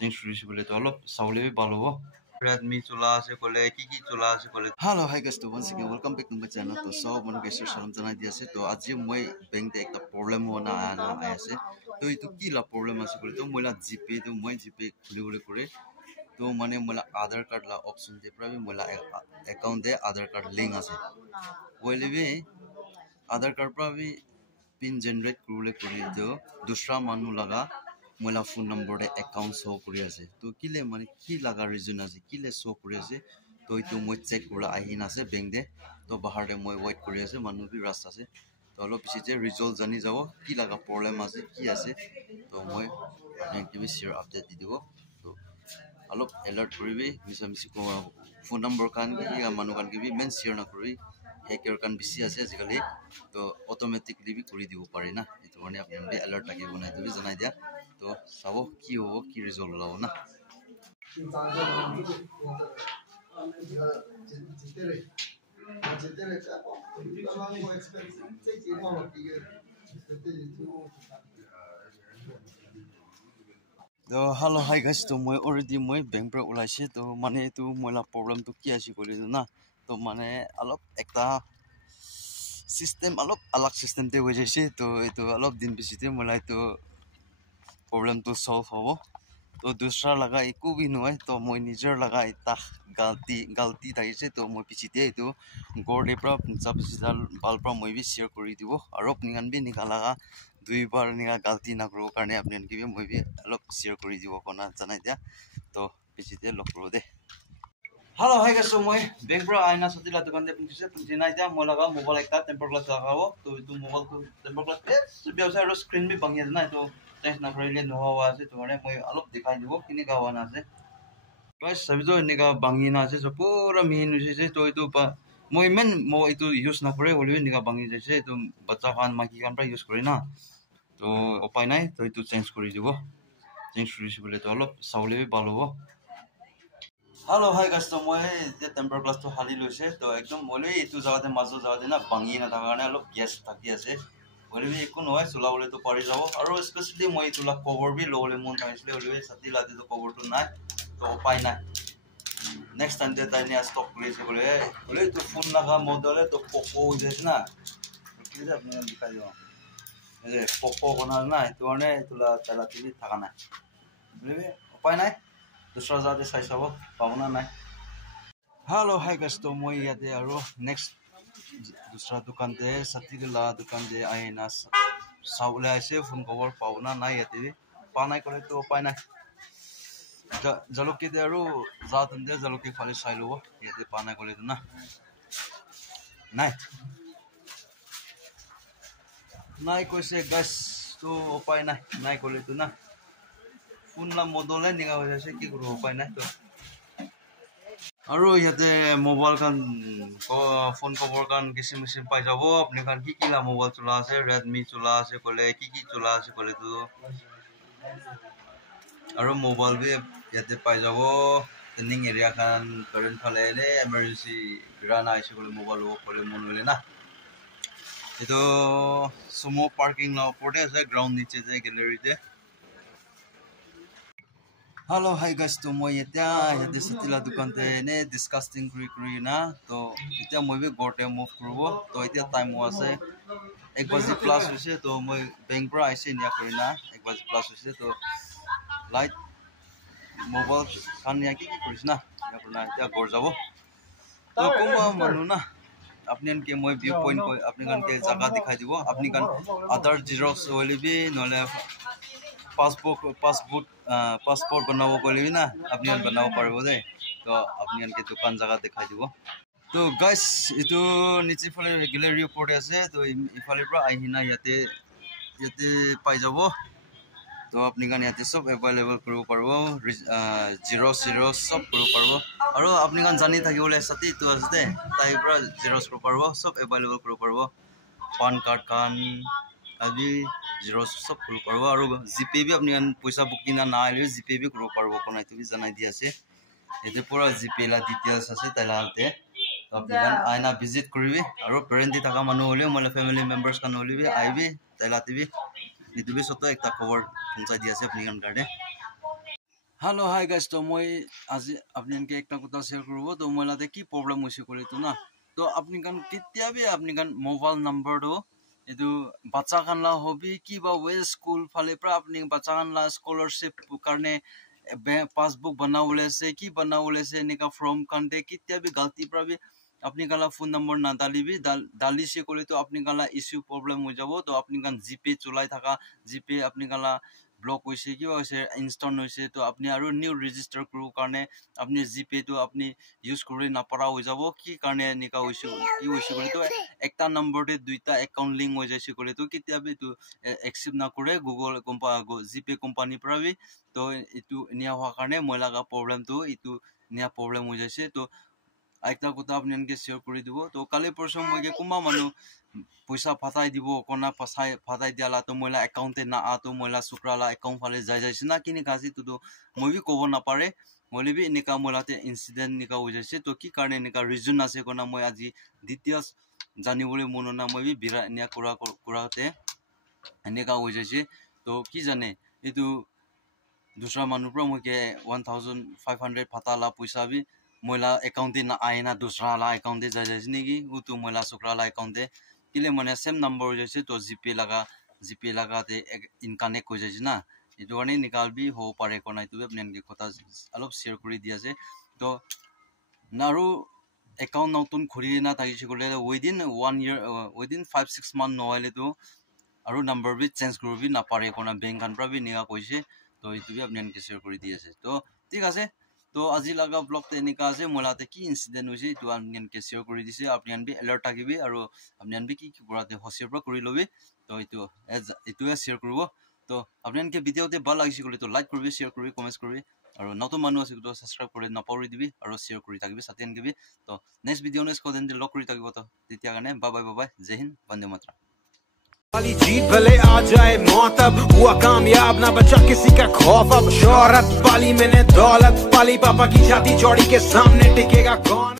Change কৰিছে বোলে তো অলপ চাবলৈ ভাল হ'ব Redmi চলা আছে কলে কি চলা আছে কলে Hello hi guys to once again welcome back to my channel to so manu guys salam janai di ase to aji moi bank de ekta problem hona ana ase to itu ki la problem ase kole to moi la gp to moi gp khuli bole kore to mane mola aadhar card la option de prabi mola account de aadhar card link ase boile bi aadhar card prabi pin generate kurule kore to dusra manu laga mola phone number de account show kuri ase to kile mane ki laga reason ase kile show kuri ase to itu moi check kura ahina ase bank de to bahar de moi wait kuri ase manu bi rasta ase to alo piche je result jani jabo ki laga problem ase ki ase to moi apni ki bi share update di dibo to alo alert koribi misi ko phone number kan ki manu kan ki bi men share na kori hacker kan bisi ase ajikali to automatically bi kuri dibo pare na itu mane apni be alert lagi bonai to bi janai dia to sabo ki hobo ki result lao na तो hello hi guys तो मैं already मैं bank पर उलाइसे तो माने तो मोला problem तो क्या सी बोले ना तो माने अलग एकता system अलग system ते वजह से तो अलग दिन बिसिते मोला तो problem तो solve हो तो दूसरा लगा एको भी नहीं तो मैं निजर लगा इतना गलती थाई से तो मैं पिछिते तो गोर्डे पर सब सीधा बाल पर मैं भी शेयर करी दिबो और अपनी भी निकाला दुई बार निका गलती ना करो करने अपने की भी मैं भी अलग शेयर करी दिबो कोना जाना दिया तो पिछिते लग करो दे हेलो हाय गाइस मैं बैंक पर आईना सतिला दुकान दे पुंसे पुंजिना दिया मैं लगा मोबाइल एक टेम्पर ग्लास लगाओ तो मोबाइल को टेम्पर ग्लास पे व्यवसाय और स्क्रीन भी बंगिया ना तो चेंज ना करिले नो हुआ से तुम्हारे मैं अलग दिखाई दिबो किने का वाना से बस सभी जो इनका बंगिना से जो पूरा मीन से तो मैं मेन मैं itu यूज ना करे बोले इनका बंगी जैसे तो बच्चा खान माकी खान पर यूज करे ना तो उपाय नहीं तो itu चेंज करि दिबो चेंज करिसे बोले तो अलग साउले भी ভাল হ'ব हेलो हाय गाइस तो मैं ये टेम्पर ग्लास तो हाली लैसे तो एकदम बोले itu জায়গাতে মাজো জায়গাতে না বাঙি না থাকা কাৰণে অলপ গ্যাস থাকি আছে बोले একো নহয় চলাবলে তো পাৰি যাব আৰু স্পেশালি মই ইতুলা কভার भी ললে মন থাকিলে बोले সাতি লাতে তো কভার তো নাই तो उपाय নাই नेक्स्ट टाइम दे तानिया स्टॉक लेसे बोले तो फोन लगा मॉडल है तो पोको जैसे ना किसे अपने दिखा दो ये पोको बना ना तो ने तुला चला तिनी थाका ना बोले उपाय নাই दूसरा जाते साइज हो पावना নাই हेलो हाय गाइस तो মই ইয়াতে আৰু नेक्स्ट दूसरा दुकान दे सतीला दुकान दे आइना साउले आइसे फोन कवर पावना নাই ইয়াতে पा নাই करे तो उपाय নাই जलुकी दे आरो जातन दे जलुकी खाली साइलो येते पाना गले ना নাই কইছে গাইস তো উপায় নাই গলে তো না ফোন লা মডলে নিগা হৈ আছে কি করব উপায় নাই তো আৰু ইয়াতে মোবাইল কান ফোন কভার কান কিসিম পাই যাব আপনি কান কি লা মোবাইল চলা আছে Redmi চলা আছে কলে কি চলা আছে কলে তো আৰু মোবাইল भी ইয়াতে পাই যাব ট্রেনিং এরিয়া খান কারেন্ট ফালে নে এমার্জেন্সি রানা আইছে বলে মোবাইল ও করে মন হলে না এটো সুমো পার্কিং লা উপরে আছে গ্রাউন্ড নিচে যে গ্যালারিতে हेलो हाय गाइस तो মই ইয়াতে সতিলা দোকানতে নে ডিসকাসিং করি না তো এতিয়া মই भी গটে মুভ করব তো এতিয়া টাইম আছে 1 বাজে প্লাস হইছে তো মই ব্যাংক পৰা আইছে নিয়া করি না 1 বাজে প্লাস হইছে তো लाइट मोबाइल खानिया की करिस ना अपना इटा घर जाबो तो कोमा मानु ना अपने के মই व्यू पॉइंट को अपने कान के जगह दिखाई दिबो अपने कान अदर जेरॉक्स होले भी नले पासपोर्ट बनाबो कोले भी ना अपने बनाबो पारबो दे तो अपने के दुकान जगह दिखाई दिबो तो गाइस इतो नीचे फले रेगुलर रिपोर्ट আছে तो इफाले পৰা आइना याते पाइ जाबो तो अपनी कान याते सब अवेलेबल करबो पारबो जेरॉक्स सब करबो पारबो और अपनी कान जानि থাকিবলে সাথে তো আছে তাই পৰা जेरॉक्स करबो पारबो सब अवेलेबल करबो पारबो पान कार्ड कान अभी जेरॉक्स सब करबो पारबो और जीपे भी अपनी कान पैसा बुकिंग ना आइले जीपे भी करबो पारबो कोनाय तो भी जनाई दि আছে एते पूरा जीपे ला डिटेल्स আছে তাইলাতে तो अपनी कान आइना विजिट करबी और पेरेंट दि थाका मानु होले मोले फैमिली मेंबर्स कान होले भी आइबी তাইলাতে भी itu भी सतो एकता खबर पहुंचा दिया से अपनी कान कार्डे हेलो हाय गाइस तो मैं आज अपनी इनके एक ना शेयर करूँ तो मैं लाते की प्रॉब्लम मुझे कोली तो ना तो अपनी कन कितना भी अपनी कन मोबाइल नंबर दो ये तो बच्चा कन ला हॉबी की बा वे स्कूल फाले पर अपनी बच्चा कन ला स्कॉलरशिप करने पासबुक बनावले से की बनावले से निका फॉर्म कंटे कितना भी गलती पर भी अपनी कला फोन नंबर ना डाली भी डाली से कोली तो अपनी कला इश्यू प्रॉब्लम हो जाबो तो अपनी कन जीपे चलाई थाका जीपे अपनी कला ব্লক হৈছে কি হৈছে ইনস্টল হৈছে তো আপনি আৰু নিউ ৰেজিস্টাৰ কৰো কাৰণে আপনি জিপে তো আপনি ইউজ কৰি নাপাৰা হৈ যাব কি কাৰণে নিকা হৈছে কি হৈছে কৰি তো একটা নম্বৰতে দুইটা একাউন্ট লিংক হৈ যাইছে কৰি তো কিতিয়াবি তো একসেপ্ট না কৰে গুগল জিপে কোম্পানী পৰা বি তো ইটো নিয়া হোৱা কাৰণে মই লাগা প্ৰবলেম তো ইটো নিয়া প্ৰবলেম হৈ যাইছে তো একটা কথা আপনি এনকে শেয়ার করে দিব তো কালি পরশু মইকে কুমা মানু পয়সা ফাটাই দিব কোনা ফাটাই দিয়ালা তো মইলা একাউন্টে না আ তো মইলা সুকরালা একাউন্ট ফালে যাইছে না কিনি কাজি তো মই বি কব না পারে মইলি বি নিকা মইলাতে ইনসিডেন্ট নিকা হৈ যাইছে তো কি কারণে নিকা রিজন আছে কোনা মই আজি ডিটেইলস জানিবলে মনো না মই বি বিরা নিয়া কুরাতে নিকা হৈ যাইছে তো কি জানে এটু दूसरा मानुप्र मुके 1500 फताला पैसा भी मोला अकाउंटे ना आएना दूसरा ला अकाउंटे जाजनी की उतु मोला सुकरा ला अकाउंटे किले मने सेम नंबर जैसे तो जीपे लगा ते इनकनेक्ट हो जाए ना इतो गाने निकाल भी हो पारे कोना इतो अपने के কথা অলপ শেয়ার কৰি দিয়া আছে তো নাৰু अकाउंट নতুন খুলি না তাইছে কলে উইদিন 1 ইয়াৰ উইদিন 5-6 মান্থ নহলে তো আৰু নাম্বাৰ भी চেঞ্জ কৰিব भी না পাৰে কোনা বেংক খান পৰা भी নিয়া কৈছে তো ইটো भी अपने इनके शेयर কৰি দি আছে তো ঠিক আছে তো আজি লাগা ব্লগ তে নিকা আছে মলাতে কি ইনসিডেন্ট হৈছে তো আপনি ইনকে शेयर কৰি দিছে আপনি আনবি এলাৰ্ট থাকিবি আৰু আপনি আনবি কি কি কৰাতে হসিৰ পৰা কৰি লবি তো ইটোৱে शेयर কৰিব তো আপনি ইনকে ভিডিওতে ভাল লাগিছে কলি তো লাইক কৰিবি शेयर কৰিবি কমেন্ট কৰিবি আৰু নতুন মানুহ আছে তো সাবস্ক্ৰাইব কৰি নাপাহৰি দিবি আৰু शेयर কৰি থাকিবি সাথে আনকিবি তো নেক্সট ভিডিও নেক্সট কোদেন লক কৰি থাকিব তো তেতিয়া কাৰণে বাই বাই জয় হিন্দ বন্দে মাতৰম वाली जीत भले आ जाए मौत अब हुआ कामयाब ना बचा किसी का खौफ अब शोहरत पाली मैंने दौलत पाली पापा की छाती चौड़ी के सामने टिकेगा कौन।